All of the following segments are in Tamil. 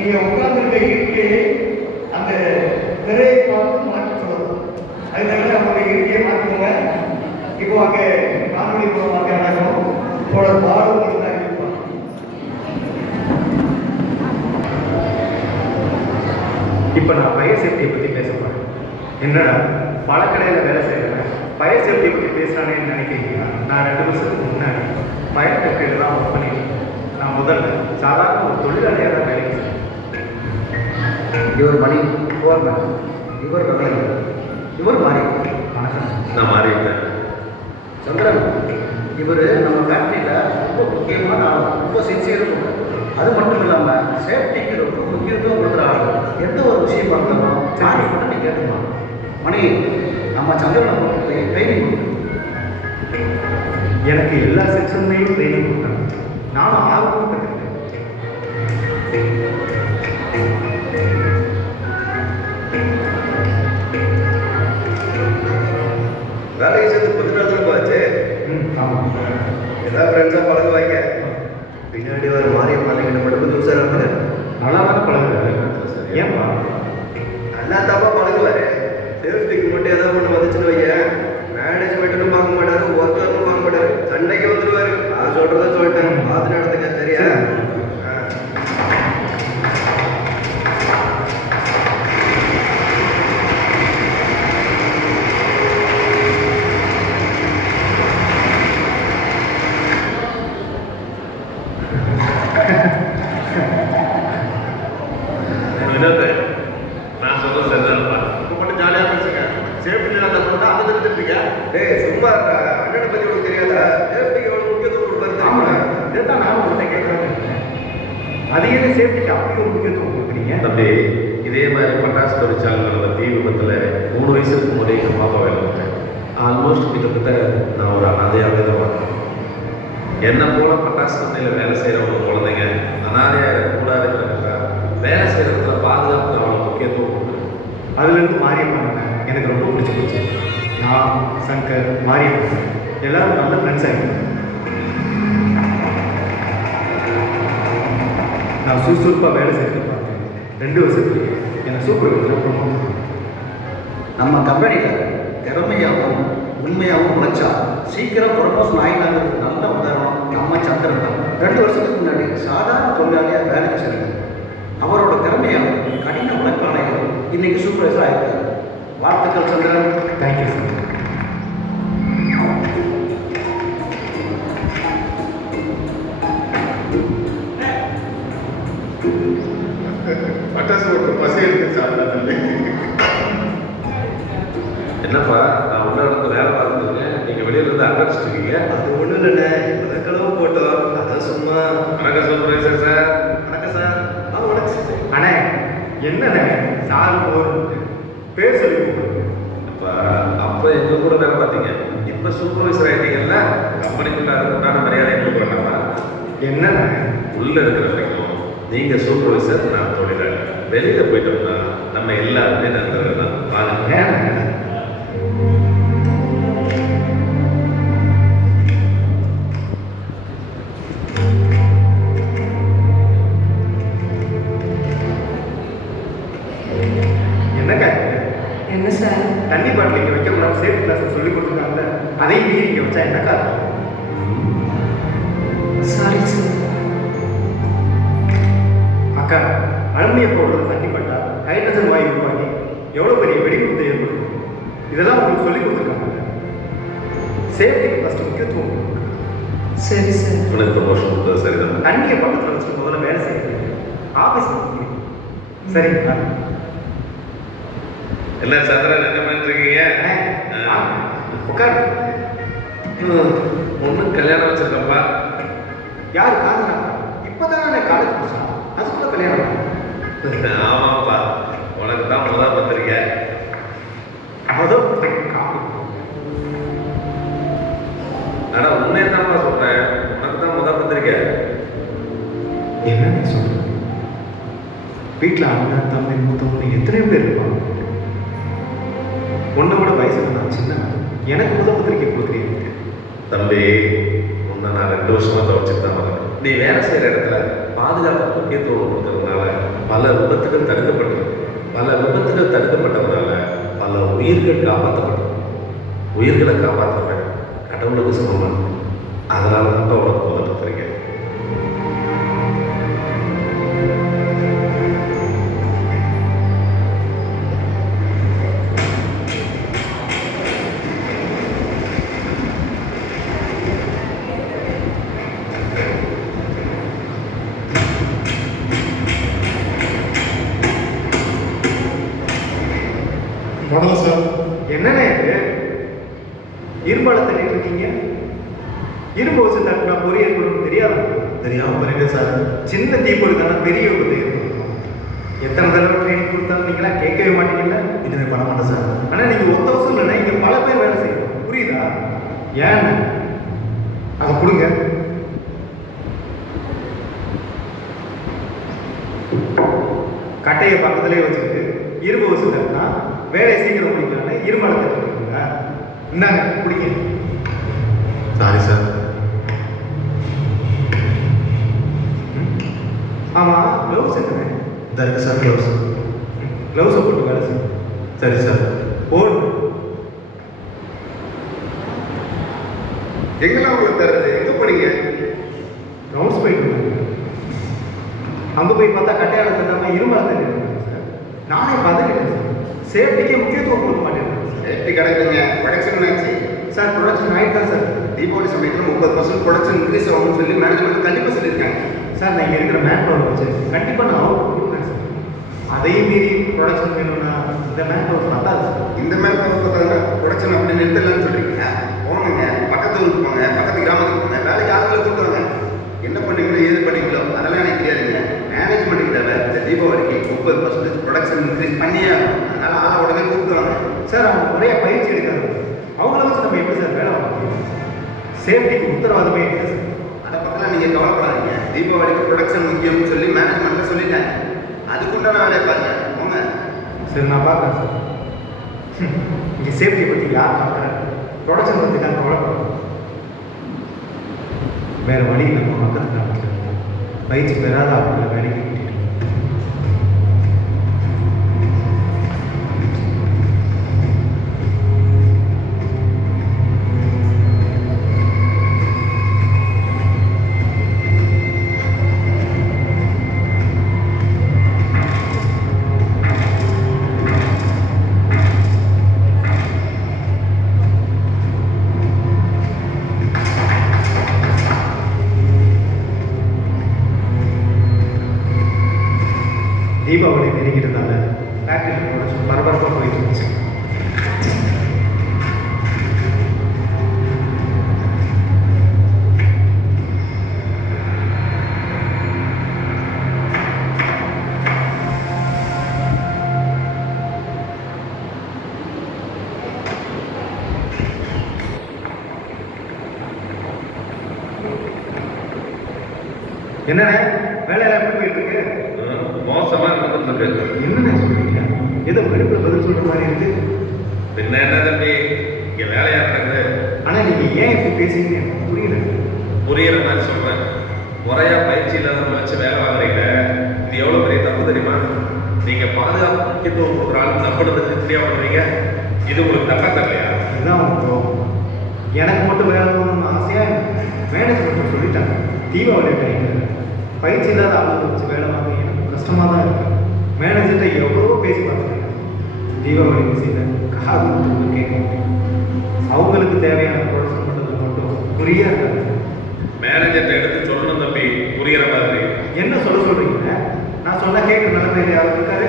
நீங்க உட்கார்ந்துருக்க இருக்கையை அந்த திரையை பார்த்து மாற்றி சொல்லணும். அதனால அவங்களுடைய இருக்கையை மாற்றுங்க. இப்போ அங்கே காணொலி மூலமாக நடக்கணும். தொடர் பாடல்கள் தான் இருப்பாங்க. இப்போ நான் ஃபயர் சேஃப்டியை பற்றி பேச போகிறேன். என்னடா பழக்கடையில் வேலை செய்கிறேன், ஃபயர் சேஃப்டியை பற்றி பேசுகிறானேன்னு நினைக்கிறீங்களா? நான் 2 வருஷத்துக்கு முன்னாடி ஃபயர் ஃபேக்டரியில் தான் ஒர்க் பண்ணிட்டு இருக்கேன். நான் முதல்ல சாதாரண ஒரு தொழிலாளியாக தான் வேலைக்கு செய்கிறேன். இவர் மணி போர்மேன், இவர் கவலைங்க, இவர் மாறி. வணக்கம். நான் மாறிட்டேன். சந்திரன், இவர் நம்ம ஃபேக்ட்ரியில் ரொம்ப முக்கியமான ஆள், ரொம்ப சின்சியர். அது மட்டும் இல்லாமல் சேஃப்டிக்கு ரொம்ப முக்கியத்துவம் கொடுக்குற ஆள். எந்த ஒரு விஷயமா இருந்தாலும் மாறி மட்டும் நீ கேட்டுமா. மணி, நம்ம சந்திரனை பொறுத்து ட்ரைனிங் கொடுக்கணும். எனக்கு எல்லா செக்ஷன்லையும் ட்ரைனிங் கொடுத்தாங்க. நானும் ஆர்வமாக கற்றுக்கிட்டேன். வேலைக்கு சேர்ந்து கொஞ்ச நாள் தான் போச்சு. ஆமாம். ஏதாவது ஃப்ரெண்ட்ஸாக பழகுவாங்க. பின்னாடி வர மாரியம்மா கிட்ட மட்டும் கொஞ்சம் உசாரா இருப்பாரு. நல்லா தானே பழகுறாரு. ஏன்பா? நல்லா தப்பா பழகுவாரு. சேஃப்டிக்கு மட்டும் ஏதாவது ஒன்று வந்துச்சுன்னு வைங்க, மேனேஜ்மெண்ட்டும் பார்க்க மாட்டாரு, ஒர்க்கரும் பார்க்க மாட்டாரு, சண்டைக்கு வந்துடுவாரு. நான் சொல்றத சொல்லிட்டேன், பார்த்து நடத்துங்க. சரியா? நான் சொல்றது சரிதான்ப்பா. இப்போ மட்டும் ஜாலியாக பேசுங்க. சேஃப்டி அந்த பண்ணா அதை தெரிஞ்சுருப்பீங்க. டேய் சும்மா அண்ணனை பற்றி உனக்கு தெரியாதா? சேஃப்டிக்கு எவ்வளோ முக்கியத்துவம் கொடுப்பாரு ஆமாம், தெரியுமா? இதுதான் நானும் உங்கள்கிட்ட கேட்குறேன். அது என்ன சேஃப்டிக்கு அப்படி ஒரு முக்கியத்துவம் கொடுக்குறீங்க? தம்பி, இதே மாதிரி பட்டாசு தொழிற்சாலைகளில் தீ விபத்தில் 3 வயசுக்கு முன்னாடி எங்கள் பாப்பா வேலை பார்த்தேன். ஆல்மோஸ்ட் கிட்டத்தட்ட நான் ஒரு அனாதையாகவே தான் பார்த்தேன். என்னை போல பட்டாசு கம்பெனியில் வேலை செய்கிற ஒரு குழந்தைங்க அனாதையாக இருக்கக்கூடாதுங்கிறதுக்காக வேலை செய்கிறதுல பாதுகாப்பு அவ்வளோ முக்கியத்துவம் கொடுக்குறேன். அதுலேருந்து மாரியப்பன் எனக்கு ரொம்ப பிடிச்சி போச்சு. நான், சங்கர், மாரியப்பன் எல்லாரும் நல்ல ஃப்ரெண்ட்ஸ் ஆகிட்டேன். நான் சுறுசுறுப்பாக வேலை செய்யறது பார்த்தேன். 2 வருஷத்துக்கு என்னை சூப்பர்வைசராக ப்ரொமோட் பண்ணேன். நம்ம கம்பெனியில் திறமையாகவும் உண்மையாகவும் உழைச்சா சீக்கிரம் ப்ரொமோஷன் ஆகினாங்கிறது நல்ல உதாரணம் நம்ம சந்திரன் தான். 2 வருஷத்துக்கு முன்னாடி சாதாரண தொழிலாளியாக வேலைக்கு சேர்ந்தார். அவரோட திறமையாலும் கடின உழைப்பாளையும் இன்னைக்கு சூப்பர்வைசர் ஆகிருக்காரு. வாழ்த்துக்கள் சந்திரன். Thank you sir. பட்டாசு ஒரு பசி இருக்கு சாப்பிட்டா. என்னப்பா, நான் உள்ள இடத்துல வேலை பார்த்துருக்கேன், நீங்கள் வெளியில இருந்து அட்ரஸ் இருக்கீங்க. அது ஒன்றும் இல்லைண்ணே, இப்போதான் கலவு போட்டோம். அதான் சும்மா. வணக்கம் சூப்பர்வைசர் சார். வணக்கம் சார். வணக்கம் சார். அண்ணே, என்னண்ணே சார் போர் பேர் சொல்லி கூப்பிடுங்க. அப்போ எங்கள் கூட வேலை பார்த்தீங்க, இப்போ சூப்பர்வைசர் ஆகிட்டீங்கல்ல, கம்பெனிக்குள்ள அதுக்குண்டான மரியாதை கொடுக்க வேண்டாமா? என்னண்ணே உள்ளே இருக்கிற வரைக்கும் நீங்கள் சூப்பர்வைசர், நான் தொழிலாளி. வெளியில் போயிட்டோம்னா நம்ம எல்லாருமே நண்பர்கள் தான். வாங்க. ஏன் என்னக்கா என்ன சார்? தண்ணி பாட்டில் இங்கே வைக்கக்கூடாது சேஃப்டி கிளாஸ் சொல்லி கொடுத்துருக்காங்க. அதையும் மீறி இங்கே வச்சா என்னக்கா? Sorry sir. அக்கா, அலுமினிய பவுடர் தண்ணி பட்டா ஹைட்ரஜன் வாயு உருவாகி எவ்வளோ பெரிய வெடிவிபத்து ஏற்படுது. இதெல்லாம் உங்களுக்கு சொல்லி கொடுத்துருக்காங்க. சேஃப்டிக்கு ஃபஸ்ட்டு முக்கியத்துவம் கொடுங்க. சரி சார். உனக்கு ப்ரமோஷன் கொடுத்தது சரிதான். தண்ணியை பக்கத்தில் வச்சுட்டு முதல்ல வேலை செய்யுங்க. ஆஃபீஸ் சரிங்களா? என்ன சந்திரன், என்ன பண்ணிட்டு இருக்கீங்க? உட்காரு. ஒன்றும் கல்யாணம் வச்சிருக்கப்பா. யாரு காதலா? இப்போதான் நான் காலேஜ் முடிச்சேன், அதுக்குள்ள கல்யாணம். ஆமாப்பா, உனக்கு தான் முதல் பத்திரிக்கை. ஆனால் உண்மையை தான்ப்பா சொல்கிறேன், உனக்கு தான் முதல் பத்திரிக்கை. என்ன சொல்ற? வீட்டில் அண்ணன் தம்பி மூத்தவங்க எத்தனையோ பேர் இருப்பாங்க. ஒன்றை விட வயசுல நான் சின்ன, எனக்கு முதல் பத்திரிக்கை கொடுக்குறீங்க. தம்பி, உன்னை நான் 2 வருஷமாக துவச்சிட்டு தான் வரேன். நீ வேலை செய்கிற இடத்துல பாதுகாப்பு முக்கியத்துவம் கொடுக்குறதுனால போனதுனால பல விபத்துகள் தடுக்கப்பட்டது. பல விபத்துகள் தடுக்கப்பட்டதுனால பல உயிர்கள் காப்பாற்றப்பட்டது. உயிர்களை காப்பாற்றுறேன் கடவுளுக்கு சமமான, அதனால தான் உனக்கு முதல் பத்திரிக்கை. வணக்கம் சார். என்னண்ணே இது இரும்பால தட்டிட்டு இருக்கீங்க? இரும்பு வச்சு தட்டினா பொறி ஏற்படும் தெரியாது? தெரியாமல் பண்ணிட்டேன் சார். சின்ன தீப்பொறி தானே பெரிய விபத்து ஏற்படும். எத்தனை தடவை ட்ரைனிங் கொடுத்தாலும் நீங்களா கேட்கவே மாட்டீங்கல்ல? இதுவே பண்ண மாட்டேன் சார். ஆனால் நீங்கள் ஒத்த வருஷம் இல்லைன்னா இங்கே பல பேர் வேலை செய்யணும், புரியுதா? ஏன் அதை கொடுங்க. கட்டையை பக்கத்துலேயே வச்சுக்கிட்டு இரும்பு வச்சு தட்டினா வேலையை சீக்கிரம் முடிக்கலான்னு இருமலை தட்டுறீங்களா? இந்தாங்க பிடிங்க. Sorry sir. ஆமாம், க்ளவுஸ் என்ன? இந்த இருக்கு சார் க்ளவுஸ். க்ளவுஸை போட்டு வேலை செய்யும். சரி சார். போடு. எங்கெல்லாம் உங்களுக்கு தருது? எங்கே போனீங்க? ரவுண்ட்ஸ் போயிட்டு இருந்தாங்க. அங்கே போய் பார்த்தா கட்டையால் தட்டாமல் இருமலை தட்டிருக்காங்க சார். நானே பதறிட்டேன் சார். சேஃப்டிக்கே முக்கியத்துவம் கொடுக்க மாட்டேன் எப்படி கிடக்குங்க? ப்ரொடக்ஷன் ஆச்சு சார். ப்ரொடக்ஷன் ஆகிட்டா சார். தீபாவளி சமயத்தில் 30% ப்ரொடக்ஷன் இன்க்ரீஸ் ஆகும்னு சொல்லி மேனேஜ்மெண்ட் கண்டிப்பாக சொல்லியிருக்காங்க சார். நான் இங்கே இருக்கிற மேன் பவர் வச்சு கண்டிப்பாக நான் அவுட் கொடுக்குறேன் சார். அதையும் மீறி ப்ரொடக்ஷன் வேணும்னா இந்த மேன் பவர் பத்தாது சார். இந்த மாதிரி பார்த்தாங்க ப்ரொடக்ஷன் அப்படி நிறுத்தலன்னு சொல்றீங்க. போனுங்க, பக்கத்து ஊருக்கு போங்க, பக்கத்து கிராமத்துக்கு போங்க, வேலைக்கு ஆளுங்களை கூப்பிடுவாங்க. என்ன பண்ணீங்களோ ஏது பண்ணீங்களோ அதெல்லாம் எனக்கு தெரியாதுங்க. மேனேஜ்மெண்ட்டுக்கு தேவை இந்த தீபாவளிக்கு 30% ப்ரொடக்ஷன் இன்க்ரீஸ் பண்ணியே ஆகும். அதனால ஆளை உடனே கூப்பிடுவாங்க சார். அவங்க நிறைய பயிற்சி எடுக்காது. அவங்கள வச்சு நம்ம எப்படி சார் வேலை பார்க்க முடியும்? சேஃப்டிக்கு உத்தரவாதமே இல்லை சார். அதை பற்றிலாம் நீங்கள் கவலைப்படாதீங்க. தீபாவளிக்கு ப்ரொடக்ஷன் முக்கியம்னு சொல்லி மேனேஜ்மெண்ட்டில் சொல்லிட்டேன். அதுக்குண்டான வேலையை பாருங்க போங்க. சரி, நான் பார்க்குறேன் சார். இங்கே சேஃப்டியை பற்றி யார் பார்க்குறேன்? ப்ரொடக்ஷன் பற்றி தான் கவலைப்படுறோம். வேறு வழி நம்ம பக்கத்து கிராமத்தில் பயிற்சி பெறாத அவங்கள வேலைக்கு கூட்டிட்டு தீபாவளி நெருங்கிட்டதால ஃபேக்ட்ரி ப்ரொடக்ஷன் பரபரப்பாக போயிட்டு இருந்துச்சு. என்னண்ணே வேலையெல்லாம் எப்படி போயிட்டு இருக்கு? மோசமாக நடந்துருக்கு. என்னண்ணே சொல்றீங்க? ஏதோ வெறுப்பில் பதில் சொல்ற மாதிரி இருக்கு. பின்ன என்ன தம்பி, இங்கே வேலையாக நடக்குது. ஆனால் நீங்கள் ஏன் இப்படி பேசுறீங்க எனக்கு புரியல. புரியிற மாதிரி சொல்கிறேன். முறையாக பயிற்சி இல்லாதவங்க வச்சு வேலை வாங்குறீங்க. இது எவ்வளோ பெரிய தப்பு தெரியுமா? நீங்கள் பாதுகாப்பு முக்கியத்துவம் கொடுக்குற ஆள் நம்புறதுக்கு இப்படியா பண்ணுவீங்க? இது உங்களுக்கு தப்பா தெரியலையா? இதுதான் உங்களுக்கு எனக்கு மட்டும் வேலை பண்ணணும்னு ஆசையாக மேனேஜ்மெண்ட் சொல்லிட்டாங்க. தீபாவளி டைமில் பயிற்சி இல்லாத ஆளுங்க வச்சு வேலை வாங்க எனக்கு கஷ்டமாக தான் இருக்குது. மேனேஜர்கிட்ட எவ்வளவோ பேசி பார்த்துருக்கேன். தீபாவளி விஷயத்தில் காது கேட்க முடியும். அவங்களுக்கு தேவையான ப்ரொடக்ஷன் பண்ணுறது மட்டும் புரியாது. மேனேஜர்கிட்ட எடுத்து சொல்லணும் தம்பி, புரிகிற மாதிரி. என்ன சொல்கிறீங்க? நான் சொன்னால் கேட்குற நிலைமையில அவர் இருக்காரு.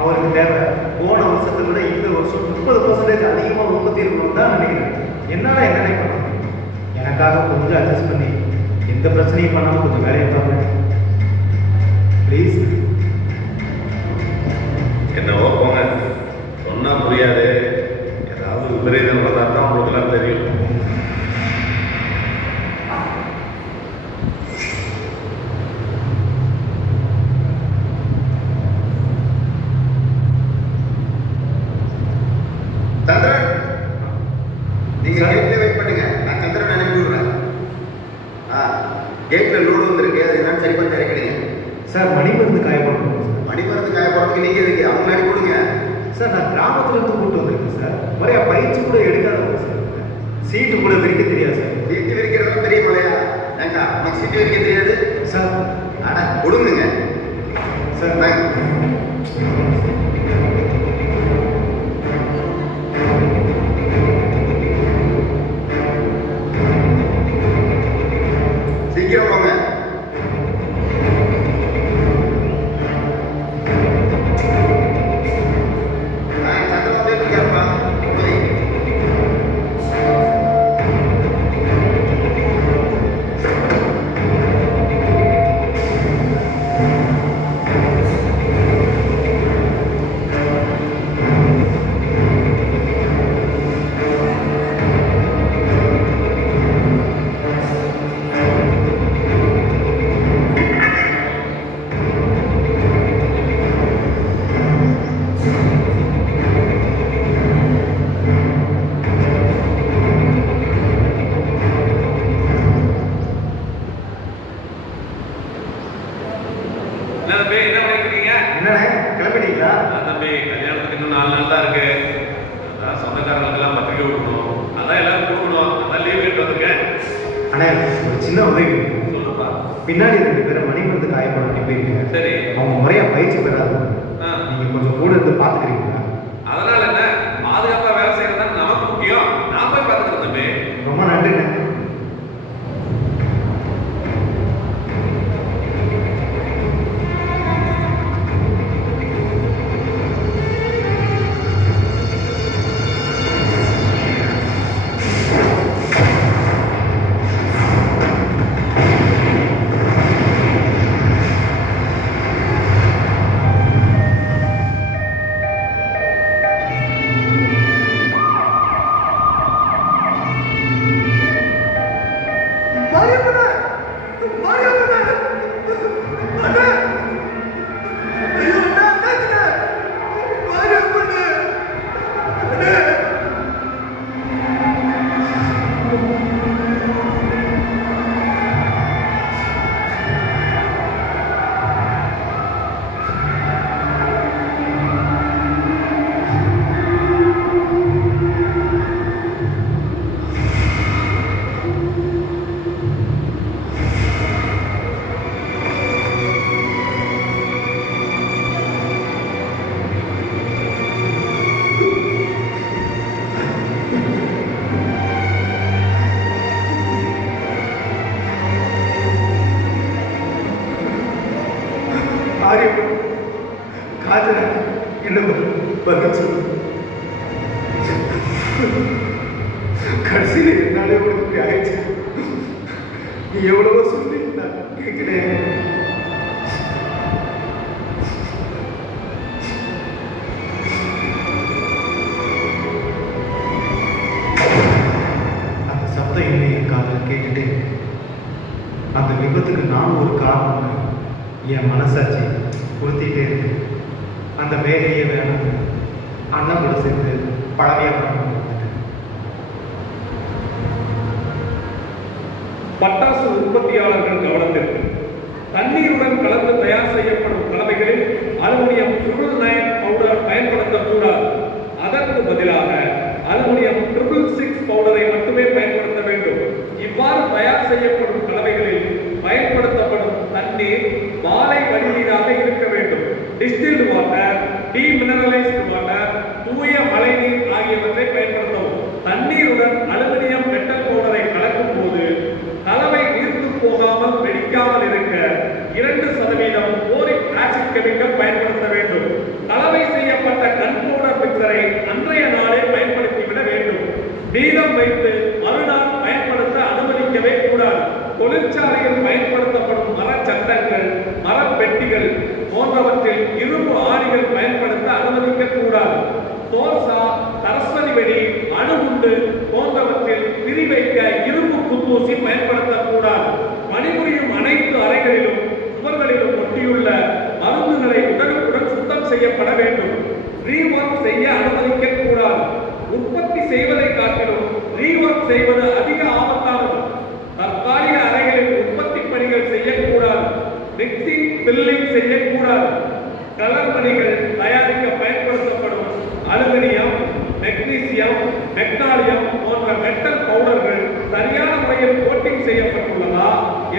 அவருக்கு தேவை போன வருஷத்தை விட இந்த வருஷம் 30% அதிகமாக உற்பத்தி இருக்கணும்னு தான் நினைக்கிறேன். என்னால் என்ன பண்ண முடியும்? எனக்காக கொஞ்சம் அட்ஜஸ்ட் பண்ணி எந்த பிரச்சனையும் பண்ணாமல் கொஞ்சம் வேலையை பாருங்க ப்ளீஸ். என்னவோ போங்க, சொன்னால் புரியாது. ஏதாவது விபரீதம் வந்தால் தான் உங்களுக்குலாம் தெரியும். சந்திரன், நீங்க கேட்ல வெயிட் பண்ணுங்க. நான் சந்திரன் அனுப்பி விடுறேன். கேட்ல லோடு வந்திருக்கு, அது என்னன்னு சரி பண்ணி இறக்கிடுங்க. Sir மணிமருந்து காயப்படணும் sir. மணிமருந்து காயப்படுறதுக்கு நீங்கள் இதுக்கு அவங்க முன்னாடி கொடுங்க. சார் நான் கிராமத்துலேருந்து கூப்பிட்டு வந்திருக்கேன் சார். முறையா பயிற்சி கூட எடுக்காதவங்க சார். சீட்டு கூட விரிக்க தெரியாது சார். சீட்டு விரிக்கிறதெல்லாம் பெரிய மலையா? ஏங்கா உனக்கு சீட்டு விரிக்க தெரியாது சார் அட கொடுங்க சார். சீக்கிரம் வாங்க. சந்திரபாபு இருக்காருப்பா. போய் என்ன தம்பி என்ன பண்ணிருக்கீங்க? என்னண்ணே கிளம்பிட்டீங்களா? அதான் தம்பி கல்யாணத்துக்கு இன்னும் 4 நாள் தான் இருக்கு. அதான் சொந்தக்காரங்களுக்கெல்லாம் பத்திரிக்கை கொடுக்கணும். அதான் எல்லாரும் கொடுக்கணும். அதான் லீவ் கேட்டு வந்திருக்கேன். அண்ணே ஒரு சின்ன உதவி. சொல்லுப்பா. பின்னாடி 2 பேரை மணிமருந்து காயப்பட போயிருக்கீங்க. சரி. அவங்க முறையா பயிற்சி பெறாது. ஆ. நீங்க கொஞ்சம் கூட இருந்து பாத்துக்கிறீங்களா? அதனால என்ன பாதுகாப்பா வேலை செய்யறது நமக்கு முக்கியம். நான் போய் பார்த்துக்கிறேன் தம்பி. ரொம்ப நன்றிண்ணே. ஆரியம் காதல என்ன பதில் சொல்லு. கடைசியில் என்னாலே உனக்கு இப்படி ஆயிடுச்சு. நீ எவ்வளவோ சொல்லி நான் கேட்கிறேன். அந்த சத்தம் இன்னும் என் காதில் கேட்டுட்டே இருக்கு. அந்த விபத்துக்கு நான் ஒரு காரணம் என் மனசாட்சி உறுத்திட்டே இருக்கு. அந்த வேலையை வேணும் அண்ணன் கூட சேர்ந்து பழமையாக பண்ண. பட்டாசு உற்பத்தியாளர்கள் கவனத்திற்கு தண்ணீருடன் கலந்து தயார் செய்யப்படும் கலவைகளில் அலுமினியம் சுருள் நயன் பவுடர் பயன்படுத்தக்கூடாது. அதற்கு பதிலாக அலுமினியம் 666 பவுடரை மட்டுமே பயன்படுத்த வேண்டும். இவ்வாறு தயார் செய்யப்படும் கலவைகளில் பயன்படுத்தப்படும் தண்ணீர் வாலை வடிநீராக இருக்க வேண்டும். டிஸ்டில்டு வாட்டர், டீமினரலைஸ்டு வாட்டர், தூய மழைநீர் ஆகியவற்றை பயன்படுத்தவும். தண்ணீருடன் அலுமினியம் மெட்டல் பவுடரை கலக்கும் போது கலவை நீர்த்து போகாமல் வெடிக்காமல் இருக்க 2% போரிக் ஆசிட் கெமிக்கல் பயன்படுத்த வேண்டும். கலவை செய்யப்பட்ட கன்பவுடர் மிக்சரை அன்றைய நாளே பயன்படுத்திவிட வேண்டும். மீதம் வைத்து மறுநாள் பயன்படுத்த அனுமதிக்கவே கூடாது. தொழிற்சாலையில் பயன்படுத்தப்படும் மரச்சட்டங்கள், மரப்பெட்டிகள் போன்றவற்றில் இரும்பு ஆணிகள் பயன்படுத்த அனுமதிக்க கூடாது. தோசா, சரஸ்வதி வெடி, அணுகுண்டு போன்றவற்றில் பிரிவைக்க இரும்பு குத்தூசி பயன்படுத்தக்கூடாது. பணிபுரியும் அனைத்து அறைகளிலும் சுவர்களிலும் ஒட்டியுள்ள மருந்துகளை உடனுக்குடன் சுத்தம் செய்யப்பட வேண்டும். ரீவொர்க் செய்ய அனுமதிக்க கூடாது. உற்பத்தி செய்வதை காட்டிலும் ரீவொர்க் செய்வது அதிக ஆபத்தானது. தற்காலிக அறைகளில் உற்பத்தி பணிகள் செய்யக்கூடாது. மிக்சிங், பில்லிங் லித்தியம், மெக்னாலியம் போன்ற மெட்டல் பவுடர்கள் சரியான முறையில் கோட்டிங் செய்யப்பட்டுள்ளதா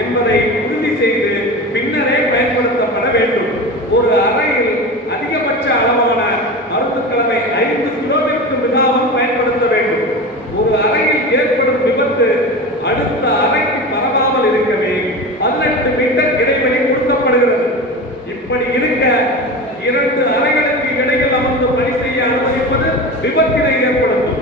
என்பதை உறுதி செய்து பின்னரே பயன்படுத்தப்பட வேண்டும். ஒரு அறையில் அதிகபட்ச அளவான மருந்து கலவை 5 கிலோவிற்கு மிகாமல் பயன்படுத்த வேண்டும். ஒரு அறையில் ஏற்படும் விபத்து அடுத்த அறைக்கு பரவாமல் இருக்கவே 18 மீட்டர் இடைவெளி கொடுக்கப்படுகிறது. இப்படி இருக்க 2 அறைகளுக்கு இடையில் அமர்ந்து பணி செய்ய அனுமதிப்பது விபத்தினை ஏற்படுத்தும்.